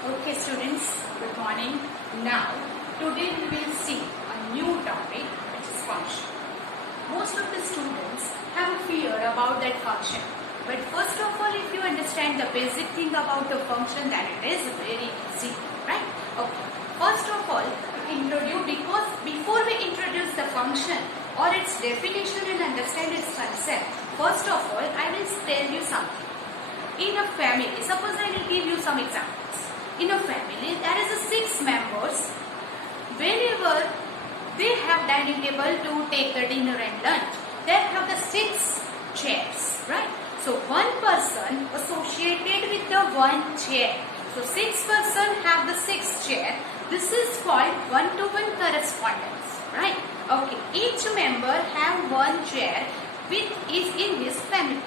Okay students, good morning. Now, today we will see a new topic which is function. Most of the students have a fear about that function. But first of all, if you understand the basic thing about the function, then it is very easy, right? Okay. First of all, before we introduce the function or its definition and understand its concept, first of all, I will tell you something. In a family, suppose I will give you some examples. In a family, there is a 6 members. Whenever they have dining table to take the dinner and lunch, they have the 6 chairs, right? So one person associated with the one chair. So 6 person have the 6 chair. This is called one-to-one correspondence, right? Okay, each member have one chair which is in his family,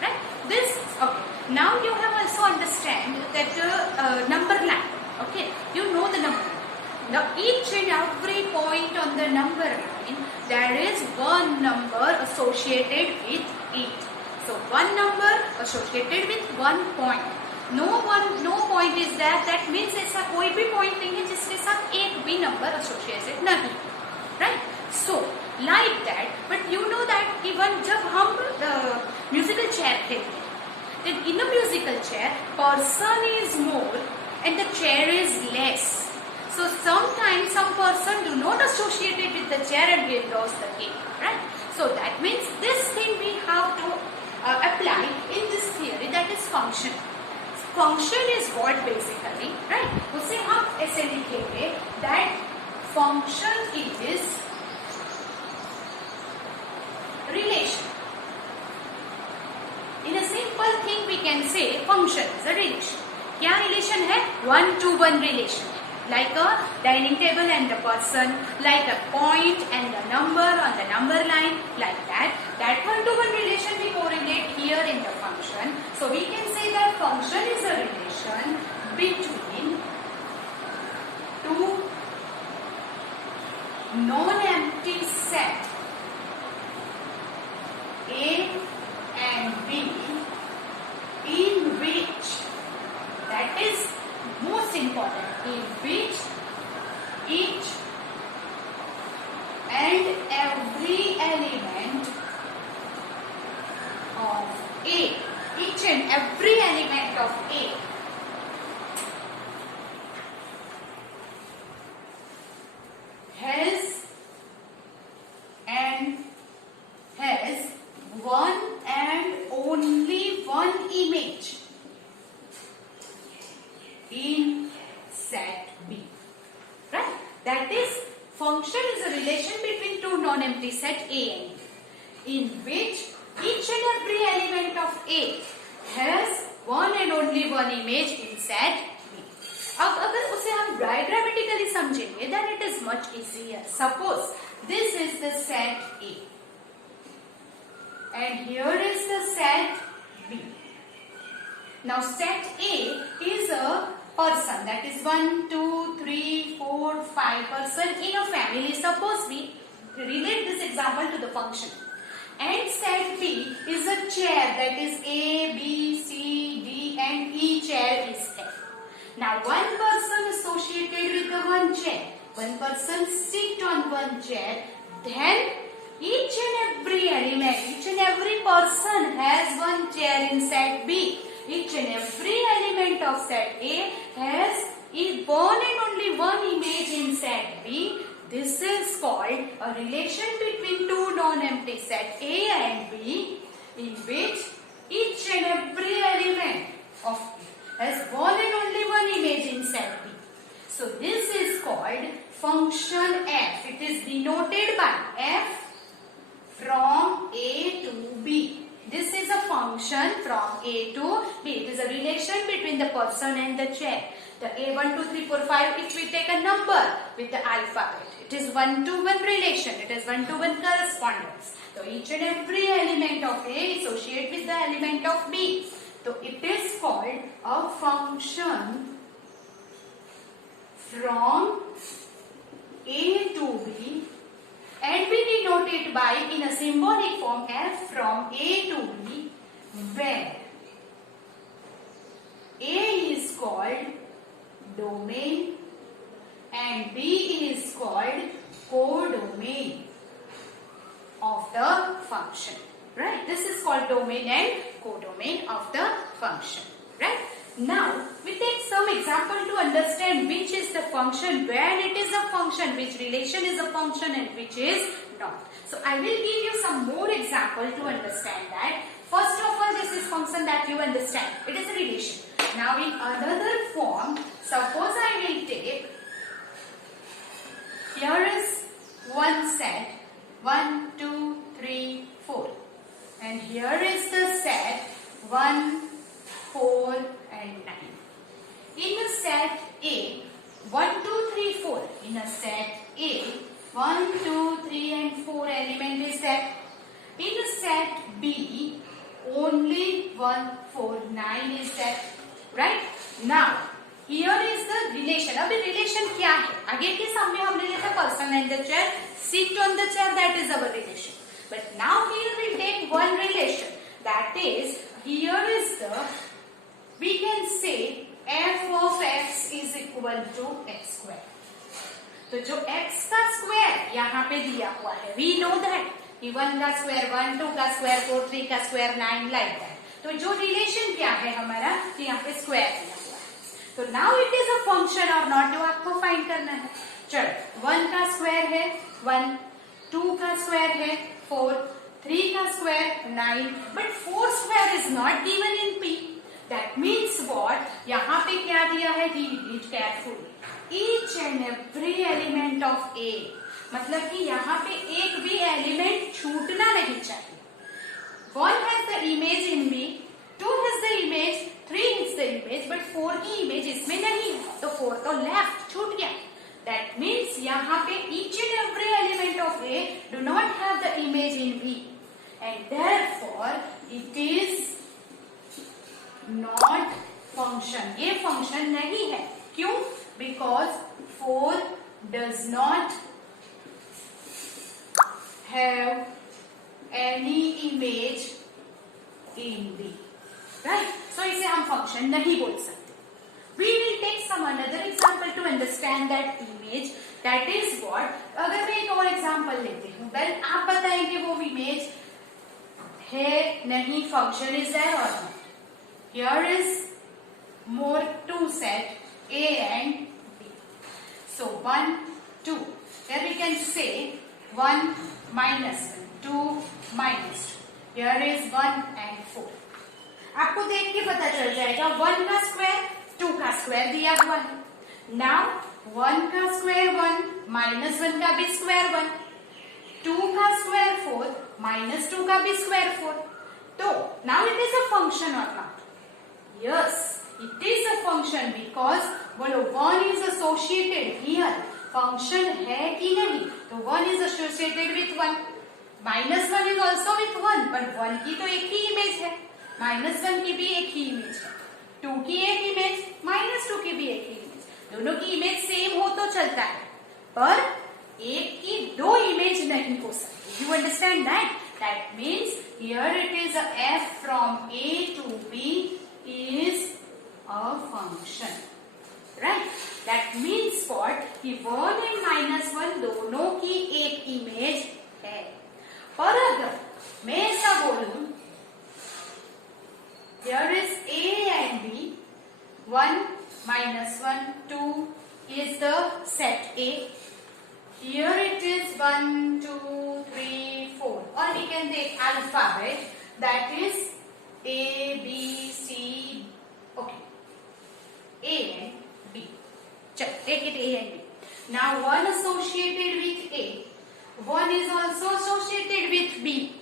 right? This, okay. Now you have also understand that number line, okay? You know the number line. Now each and every point on the number line, there is one number associated with it. So one number associated with one point. No point is there. That means ऐसा कोई भी point नहीं है जिसके साथ एक भी number associated नहीं, right? So like that, but you know that even जब हम musical chair खेलते हैं, then in a musical chair, person is more and the chair is less. So sometimes some person do not associate it with the chair and will lose the game, right? So that means this thing we have to apply in this theory, that is function. Function is what basically, right? उसे हम ऐसे लिखेंगे that function is relation. In a simple thing we can say function is a relation. क्या relation है? One-to-one relation. Like a dining table and a person, like a point and a number on the number line, like that. That one-to-one relation we correlate here in the function. So we can say that function is a relation between two non-empty set A and B, in which, that is most important, in which each and every element of A, each and every element of A has one and only one image in set B, right? That is, function is a relation between two non-empty set A and B, in which each and every element of A has one and only one image in set B. अब अगर उसे हम diagrammatically समझेंगे, then it is much easier. Suppose this is the set A and here is the set B. Now set A is a person, that is 1, 2, 3, 4, 5 person in a family. Suppose we relate this example to the function. And set B is a chair, that is A, B, C, D and E chair is F. Now one person associated with the one chair, one person sit on one chair, then each and every element, each and every person has one chair in set B. Each and every element of set A has one and only one image in set B. This is called a relation between two non-empty set A and B, in which each and every element of A has one and only one image in set B. So this is called function F. It is denoted by F from A to B. This is a function from A to B. It is a relation between the person and the chair. The A1, 2, 3, 4, 5, if we take a number with the alphabet, it is one-to-one relation. It is one-to-one correspondence. So each and every element of A associates with the element of B. So it is called a function from A to B, and we denote it by in a symbolic form F from A to B, where A is called domain and B is called codomain of the function. Right? This is called domain and codomain of the function. Right? Now, we take some example to understand which is the function, when it is a function, which relation is a function and which is not. So, I will give you some more example to understand that. First of all, this is function that you understand. It is a relation. Now, in another form, suppose I will take, here is one set, 1, 2, 3, 4. And here is the set 1, 4 and 9. In a set A, 1, 2, 3, 4. In a set A, 1, 2, 3 and 4 element is there. In a set B, only 1, 4, 9 is there. Right? Now, here is the relation. अब relation क्या है? आगे के सब में हमने लिखा person and the chair, sit on the chair, that is our relation. But now here we take one relation. That is, here is the, we can say f of x is equal to x square. तो जो x का square यहाँ पे दिया हुआ है, we know that कि 1 का square 1, 2 का square 4, 3 का square 9 like that. तो जो relation क्या है हमारा, कि यहाँ पे square दिया हुआ है. तो now it is a function or not, जो आपको find करना है. चलो 1 का square है 1, 2 का square है 4, 3 का square 9, but 4 square is not given in P. That means what? यहाँ पे क्या दिया है? Read it carefully. Each and every element of A. मतलब कि यहाँ पे एक भी एलिमेंट छूटना नहीं चाहिए. 1 has the image in B, 2 has the image, 3 has the image, but 4 की image इसमें नहीं है. तो 4 तो left छूट गया. That means यहाँ पे each and every element of A do not have the image in B, and therefore it is not function. ये function नहीं है. क्यों? Because 4 does not have any image in B. Right? So इसे हम function नहीं बोल सकते. We will take some another example to understand that image. That is what? अगर मैं एक और example लेती हूँ, well आप बताएंगे वो image है नहीं, function is there or not. Here is more two set A and B. So 1, 2. Here we can say 1 minus 1, 2 minus 2. Here is 1 and 4. आपको देख के पता चल जाएगा 1 का स्क्वायर 2 का स्क्वायर दिया हुआ है. Now 1 का स्क्वायर 1 minus 1 का भी स्क्वायर 1, 2 का स्क्वायर 4 minus 2 का भी स्क्वायर 4. तो now it is a function or not? Yes, it is a function because बोलो 1 is associated here. Function है कि नहीं? तो 1 is associated with 1. Minus 1 is also with 1, but 1 की तो एक ही इमेज है. Minus 1 की भी एक ही इमेज है. 2 की एक इमेज, minus 2 की भी एक ही इमेज. दोनों की इमेज सेम हो तो चलता है, पर एक की दो इमेज नहीं हो सकती. You understand that? That means here it is a f from A to B is a function. Right? That means what? कि 1 and minus 1 दोनों की एक इमेज है. पर अगर मैं ऐसा बोलूं, there is A and B, 1 minus 1, 2 is the set A. Here it is 1, 2, 3, 4. Or we can take alphabet, that is A, B, C. Okay. A and B. Check. Take it A and B. Now 1 associated with A. 1 is also associated with B.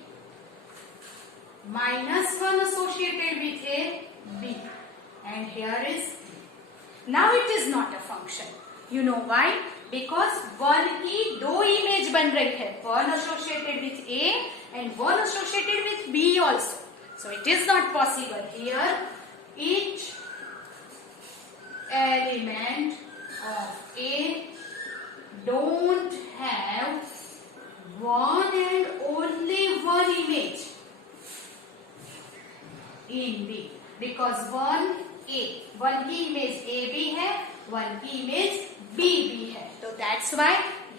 Minus 1 associated with A, B. And here is B. Now it is not a function. You know why? Because 1 की दो image बन रही है. 1 associated with A and 1 associated with B also. So it is not possible. Here each element of A don't have one and only one image in B. Because 1 की image A भी है, 1 की image b भी है, तो that's why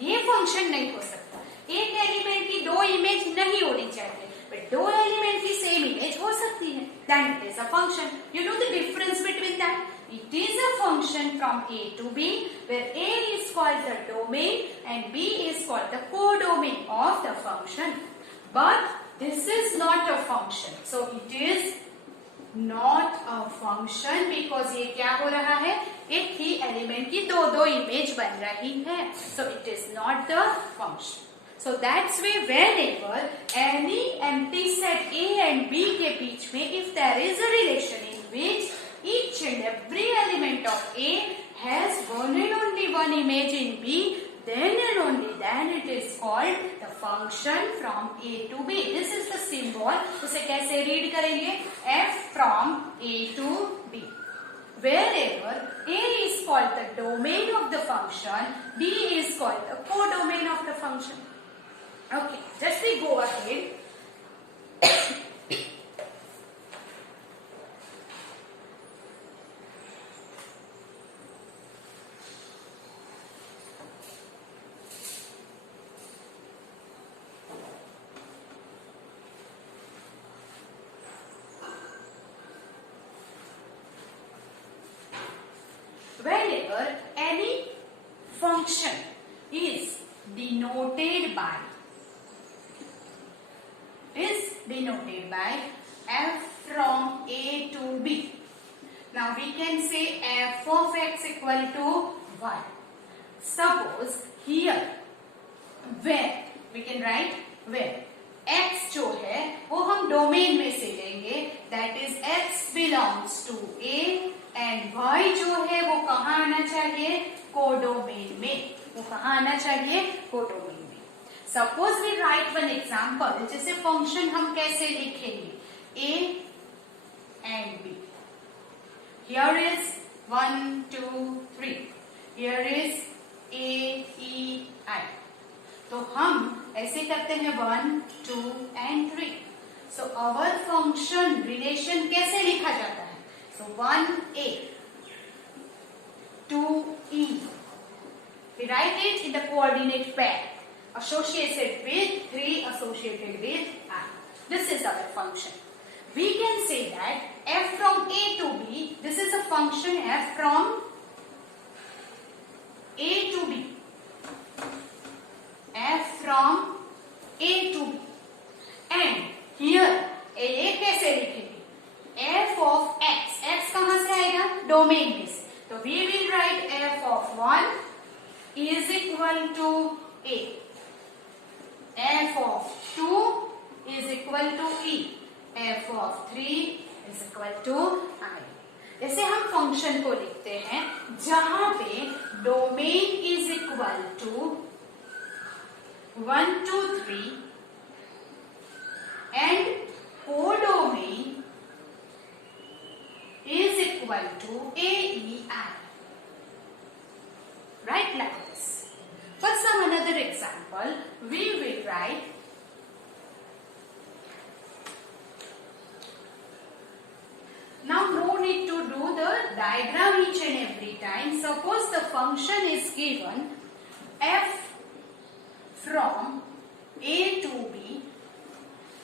ये function नहीं हो सकता। एक एलिमेंट की दो इमेज नहीं होनी चाहिए, बट दो एलिमेंट की सेम इमेज हो सकती है, then it is a function. You know the difference between that? It is a function from A to B, where A is called the domain and B is called the codomain of the function. But this is not a function, so it is not a function because ये क्या हो रहा है, एक ही element की दो दो image बन रही है, so it is not the function. So that's why whenever any empty set A and B के बीच में if there is a relation in which each and every element of A has one and only one image in B, then and only then it is called the function from A to B. This is the symbol. उसे कैसे read करेंगे? F from A to B. Wherever A is called the domain of the function, B is called the codomain of the function. Okay, just we go ahead. Whenever any function is denoted by f from A to B. Now we can say f of x equal to 1. Suppose here where we can write where x जो है वो हम domain में से लेंगे, that is x belongs to A and y जो है वो कहाँ आना चाहिए, कोडोमेन में। वो कहाँ आना चाहिए, कोडोमेन में। Suppose we write one example, जैसे फंक्शन हम कैसे लिखेंगे, a and b. Here is 1 2 3, here is a e I. तो हम ऐसे करते हैं 1 2 and 3. So our function relation कैसे लिखा जाता है, so 1a 2e, we write it in the coordinate pair associated with 3 associated with I. This is our function. We can say that f from A to B, this is a function f from A to B, f from A to B, and here A कैसे लिखेंगे, f of x, x कहाँ से आएगा, domain में से, तो we will write f of 1 is equal to A, f of 2 is equal to E, f of 3 is equal to I. जैसे हम फंक्शन को लिखते हैं जहां पे domain is equal to 1 2 3 and codomain is equal to AEI. Right, like this. For some another example, we will write now. No need to do the diagram each and every time. Suppose the function is given f from A to B,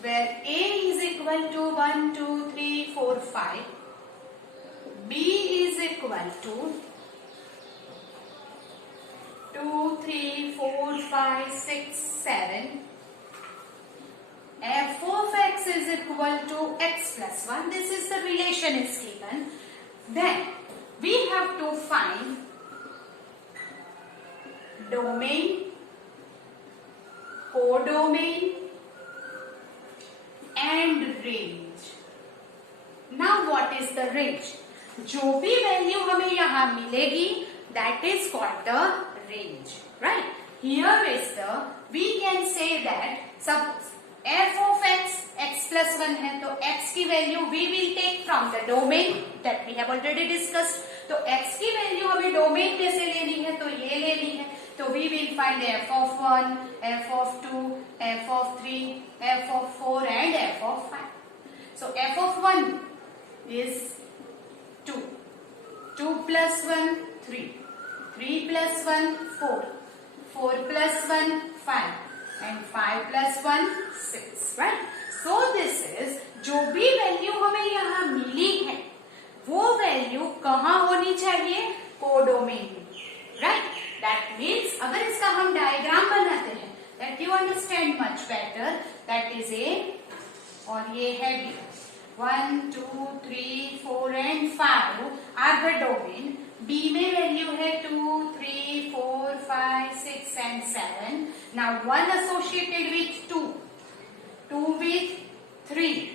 where A is equal to 1 2 3 4 5, B is equal to 2 3 4 5 6 7, f of x is equal to x plus 1. This is the relation is given. Then we have to find domain, codomain and range. Now what is the range? जो भी value हमें यहाँ मिलेगी, that is called the range, right? Here is the, we can say that suppose f of x, x plus 1 है, तो x की value we will take from the domain that we have already discussed. तो x की value हमें domain में से लेनी है, तो ये लेनी है, तो we will find f of 1, f of 2, f of 3, f of 4 and f of 5. So f of 1 is 2, 2 plus 1 3, 3 plus 1 4, 4 plus 1 5 and 5 plus 1 6, right? So this is जो भी वैल्यू हमें यहाँ मिली है वो वैल्यू कहाँ होनी चाहिए? कोडोमेन में, राइट? दैट मीन्स अगर इसका हम डायग्राम बनाते हैं that you understand much better, that is A और ये है B. 1, 2, 3, 4 and 5 are the domain. B में वैल्यू है 2, 3, 4, 5, 6 and 7. Now 1 associated with 2, 2 with 3,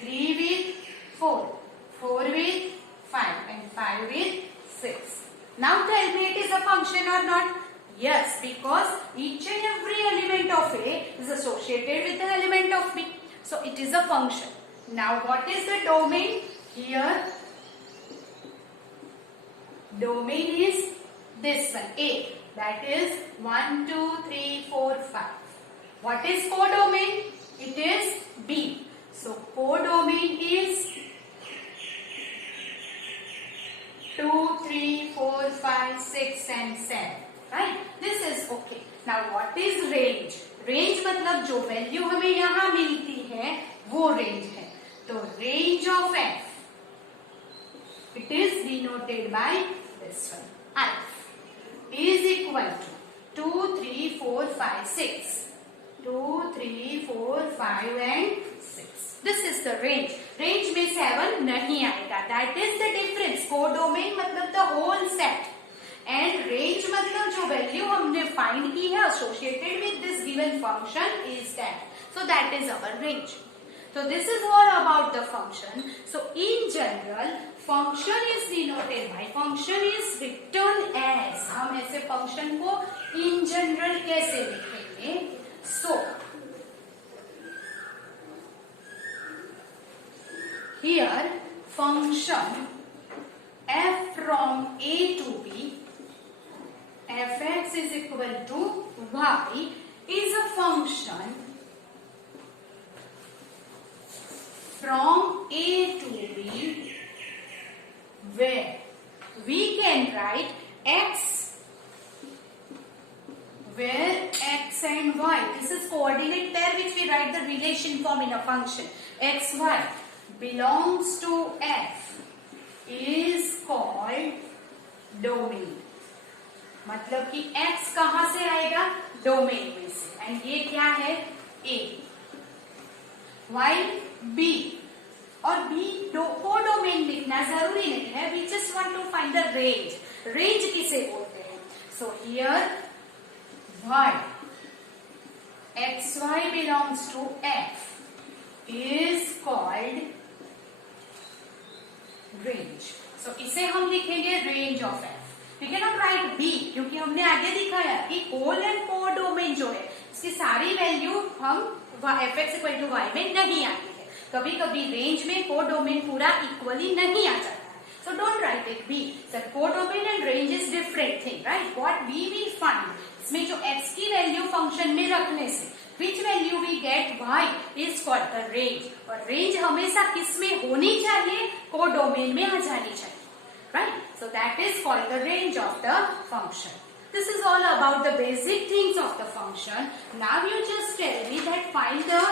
3 with 4, 4 with 5 and 5 with 6. Now tell me it is a function or not? Yes, because each and every element of A is associated with the element of B. So it is a function. Now what is the domain? Here domain is this one, A. That is 1, 2, 3, 4, 5. What is codomain? It is B. So codomain is 2, 3, 4, 5, 6 and 7. Right? This is okay. Now what is range? Range मतलब जो value हमें यहाँ मिलती है वो range है. तो range of f, it is denoted by this one. F is equal to 2, 3, 4, 5, 6. 2, 3, 4, 5 and 6. This is the range. Range में 7 नहीं आएगा. That is the difference. Codomain मतलब the whole set. And range मतलब जो वैल्यू हमने find की है associated with this given function is that. So that is our range. So this is all about the function. So in general, function is denoted by, function is written as, हम ऐसे function को in general कैसे लिखेंगे? So here function f from A to B, fx is equal to y, is a function from A to B where we can write x, where x and y, this is coordinate pair which we write the relation form in a function, x, y belongs to f is called domain. मतलब कि x कहां से आएगा? Domain में से. And ये क्या है? A. while B, और B कोडोमेन लिखना जरूरी नहीं है. We just want to find the range. Range किसे बोलते हैं? So here y, xy belongs to f is called range. So इसे हम लिखेंगे range of f. We cannot write B क्योंकि हमने आगे दिखाया कि होल एंड कोडोमेन जो है इसकी सारी वैल्यू हम fx इक्वल टू y में नहीं आती है. कभी कभी रेंज में कोडोमेन पूरा इक्वली नहीं आ जाता है. So don't write it B. So codomain and range is different thing, right? What we will find, इसमें जो x की वैल्यू फंक्शन में रखने से which value we get y is called the range. और रेंज हमेशा किस में होनी चाहिए? कोडोमेन में आ जानी चाहिए. Right? So that is called the range of the function. This is all about the basic things of the function. Now you just tell me that find the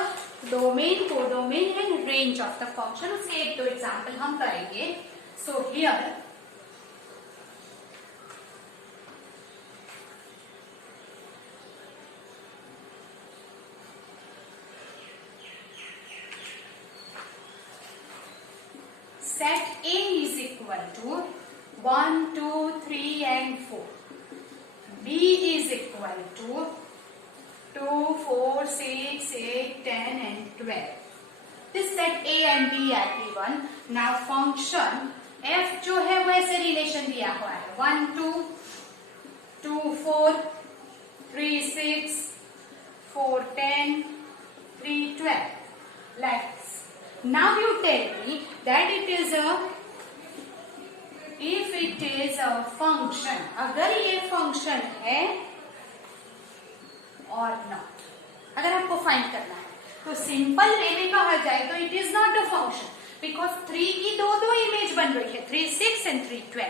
domain, codomain and range of the function. उसके एक दो example हम करेंगे. So here set A is equal to 1, 2, 3 and 4. B is equal to 2, 4, 6, 8, 10 and 12. This set A and B are given. Now function f जो है वैसे relation दिया हुआ है 1, 2, 2, 4, 3, 6, 4, 10, 3, 12. Like this. Now you tell me that it is a, if it is a function, अगर ये function है और not, अगर आपको फाइंड करना है तो सिंपल वे में कहा जाए तो it is not a function because 3 की दो इमेज बन रही है 3, 6 एंड 3, 12.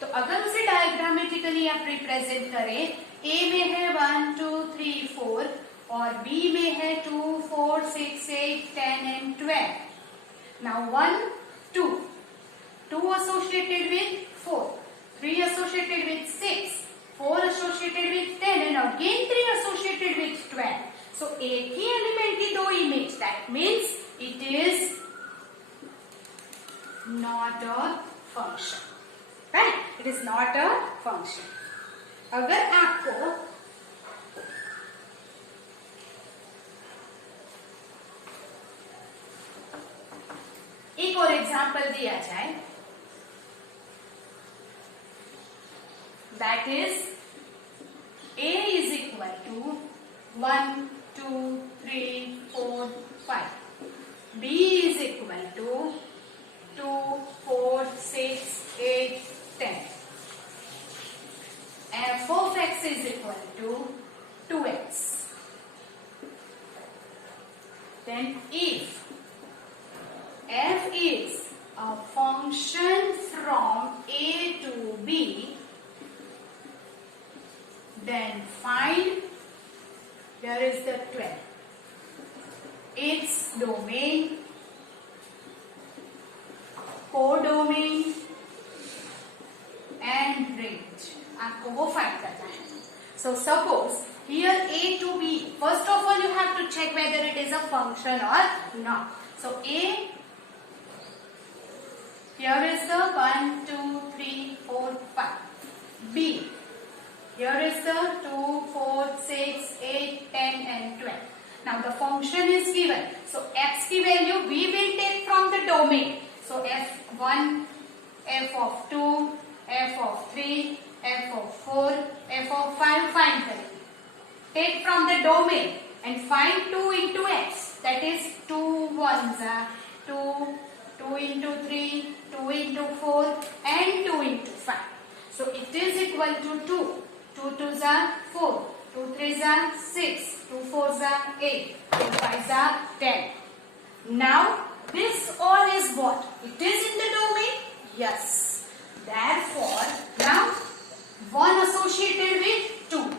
तो अगर उसे डायग्रामेटिकली आप रिप्रेजेंट करें, ए में है 1 2 3 4 और बी में है 2 4 6 8 10 and 12. Now 1 2 associated with 4, 3 associated with 6, 4 associated with 10 and again 3 associated with 12. So एक ही एलिमेंट की दो image, that means it is not a function, right? It is not a function. अगर आपको एक और एग्जांपल दिया जाए, that is a is equal to 1 2 3 4 5, b is equal to 2 4 6 8 10, f of x is equal to 2x. Then if f is a function from a to b, then find, there is the 12, its domain, codomain and range. आपको वो find करना है. So suppose here a to b, first of all you have to check whether it is a function or not. So a, here is the 1 2 3 4 5, b, here is the 2 4 6 8 10 and 12. Now the function is given, so x की value we will take from the domain. So f1, f of 2, f of 3, f of 4, f of 5 find करेंगे. Take from the domain and find 2 into x, that is 2 ones are 2, 2 into 3, 2 into 4 and 2 into 5. So it is equal to 2. 2 2s are 4, 2 3s are 6, 2 4s are 8, 2 5s are 10. Now this all is what? It is in the domain? Yes. Therefore, now 1 associated with 2,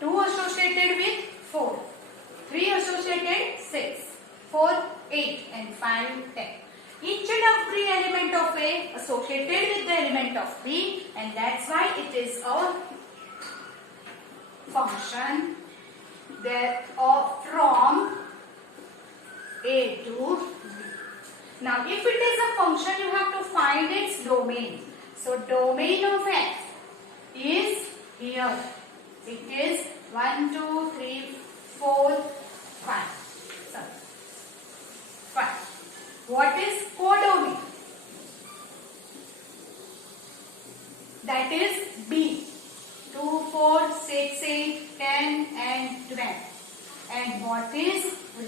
2 associated with 4, 3 associated 6, 4, 8 and 5, 10. Each and every element of A associated with the element of B, and that's why it is a function there from A to B. Now if it is a function, you have to find its domain. So domain of f is here. It is 1 2 3 4 5. Sorry, 5. What is codomain? That is B. 2 4 6 8 10 and 12. And what is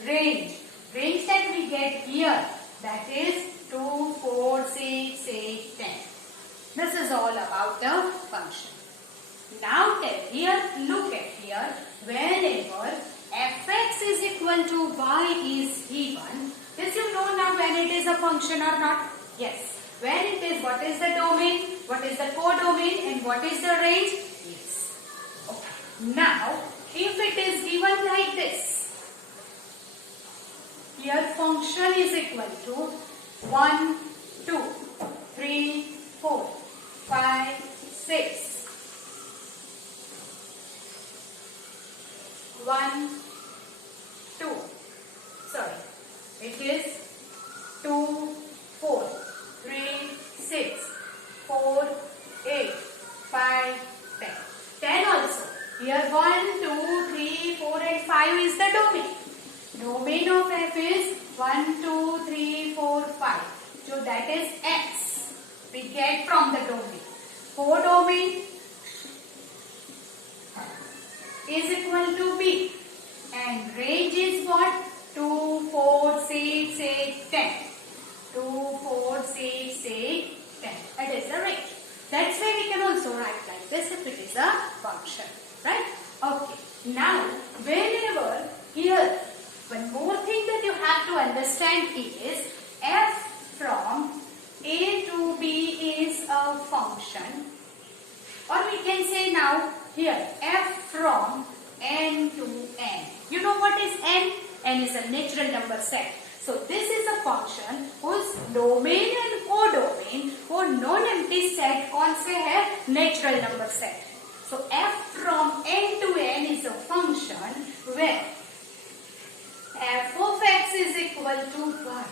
range? Range that we get here, that is 2 4 6 8 10. This is all about the function. Now here, look at here, whenever fx is equal to y is given, this you know now when it is a function or not? Yes. When it is, what is the domain, what is the codomain and what is the range? Yes. Okay. Now, if it is given like this, here function is equal to 1 2 3 4 5 6, 1 2, sorry, it is 2 4 3 6 4 8 5 10. 10 also. Here 1 2 3 4 and 5 is the domain. Domain of f is 1 2 3 4 5. So that is x we get from the domain. Codomain is equal to b and range is what? 2 4 6 8 10. 2 4 6 8 10. That is the range. That's why we can also write like this if it is a function, right? Okay. Now whenever here, one more thing that you have to understand is f from a to b is a function can say now here f from n to n. You know what is n? N is a natural number set. So this is a function whose domain and codomain वो non-empty set कौन से है? Natural number set. So f from n to n is a function where f of x is equal to 1.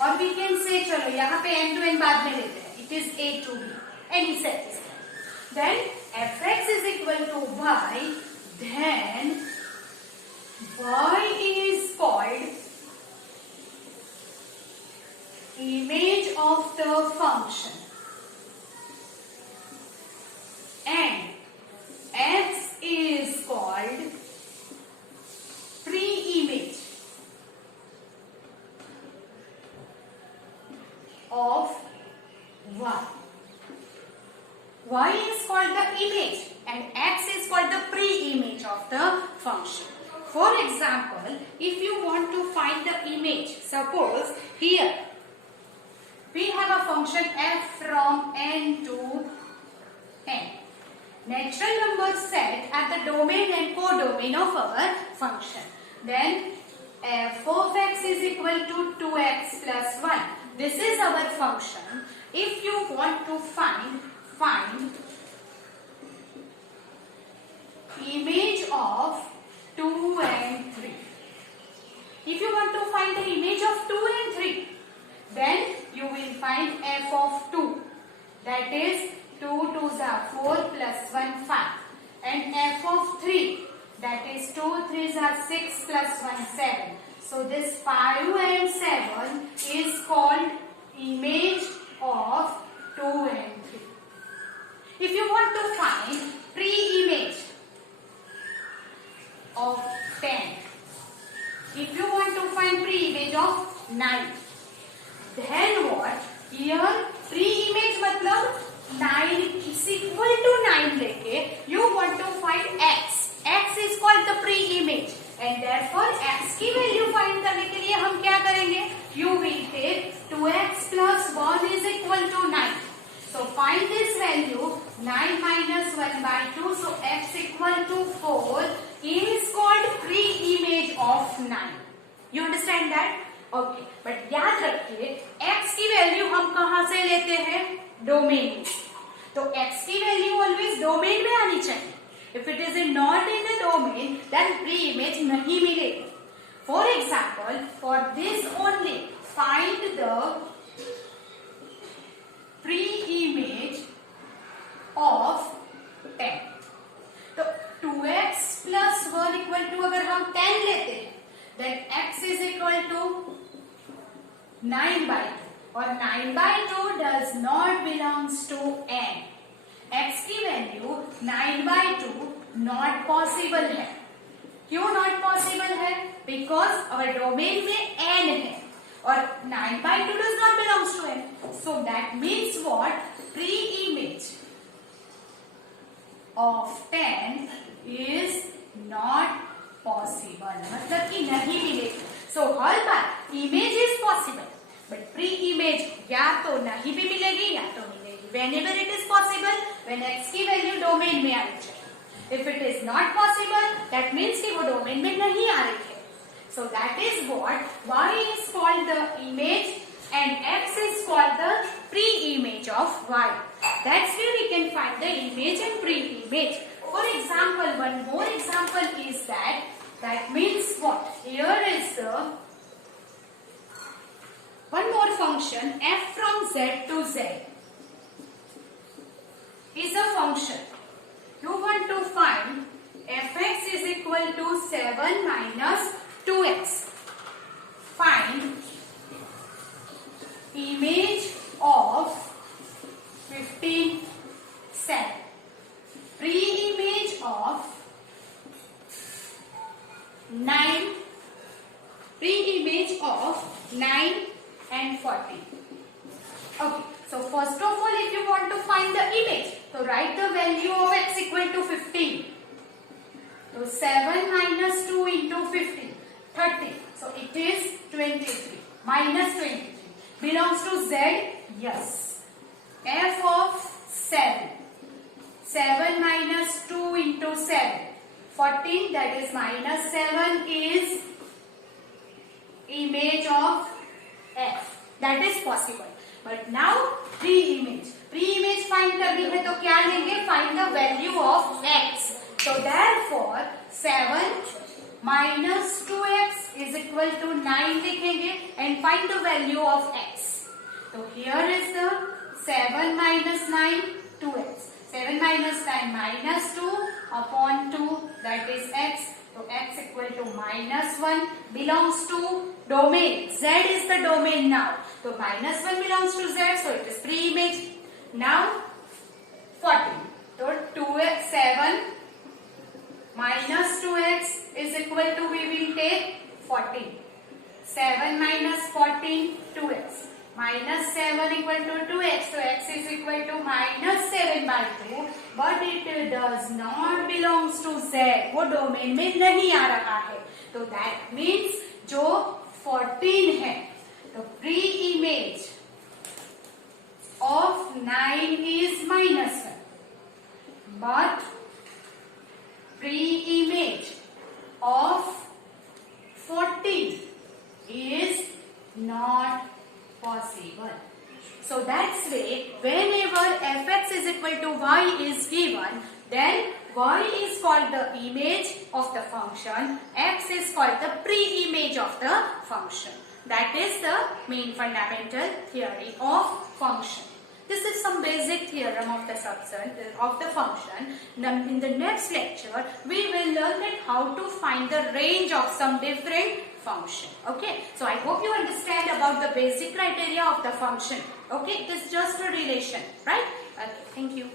और we can say चलो यहाँ पे n to n बाद में लेते हैं. It is a to b. Any set is there. Then fx is equal to y. Then y is called image of the function and x is called pre-image of y. Y is called the image and x is called the pre-image of the function. For example, if you want to find the image, suppose here we have a function f from n to n. Natural number set at the domain and codomain of our function. Then f of x is equal to 2x plus 1. This is our function. If you want to find image of 2 and 3. If you want to find the image of 2 and 3, then you will find f of 2, that is 2 2s are 4 plus 1 5, and f of 3, that is 2 3s are 6 plus 1 7. So this 5 and 7 is called image of 2 and 3. If you want to find pre-image of 10, if you want to find pre-image of 9, then what? Here pre-image मतलब 9 is equal to 9 लेके you want to find x. X is called the pre-image and therefore x की value find करने के लिए हम क्या करेंगे? You will take 2x plus 1 is equal to 9. So find this value 9 minus 1 by 2. So x equal to 4 is called pre-image of 9. You understand that? Okay but याद रखिए x की वैल्यू हम कहां से लेते हैं? डोमेन. तो x की वैल्यू ऑलवेज डोमेन में आनी चाहिए. If it is not in the domain then pre image नहीं मिलेगी. For example for this only find the pre image of 10. तो 2x plus 1 इक्वल टू अगर हम 10 लेते हैं then x is equal to 9 by 2 और 9 by 2 does not belongs to n. x की value 9 by 2 not possible है. क्यों not possible है? Because our domain में n है और 9 by 2 does not belongs to n. So that means what? Pre-image of 10 is not possible. मतलब कि नहीं मिलेगी. So her bar image is possible, but pre-image या तो नहीं भी मिलेगी या तो मिलेगी. Whenever it is possible, when x की वैल्यू डोमेन में आनी चाहिए. If it is not possible, that means कि वो डोमेन में नहीं आ रही है. So that is what y is called the image and x is called the pre-image of y. That's where we can find the image and pre-image. For example, one more example is that means what? Here is the one more function f from z to z is a function. You want to find fx is equal to 7 minus 2x. Find image of 15 7. Pre-image of 9. Pre-image of 9 and 40. Okay. So first of all, if you want to find the image, so write the value of x equal to 15. So 7 minus 2 into 15, 30. So it is 23. Minus 23. Belongs to z? Yes. F of 7. 7 14, that is minus 7 is image of f. That is possible. But now pre-image. Pre-image find करनी है तो क्या लेंगे? Find the value of x. So therefore 7 minus 2x is equal to 9 लिखेंगे and find the value of x. So here is the 7 minus 9, 2x. 7 minus 9 minus 2 upon 2, that is x. So x equal to minus 1 belongs to domain. Z is the domain now. So minus 1 belongs to z, so it is pre-image. Now 14. So 2x 7 minus 2x is equal to, we will take 14. 7 minus 14, 2x. Minus 7 equal to 2x. So x is equal to minus 7 by 2. But it does not belongs to z. वो domain में नहीं आ रहा है. तो that means जो 14 है, तो pre-image of 9 is minus 1. But pre-image of 14 is not possible. So that's why whenever fx is equal to y is given, then y is called the image of the function, x is called the pre-image of the function. That is the main fundamental theory of function. This is some basic theorem of the function. Now, in the next lecture, we will learn that how to find the range of some different function. Okay, so I hope you understand about the basic criteria of the function. Okay, it is just a relation, right? Okay, thank you.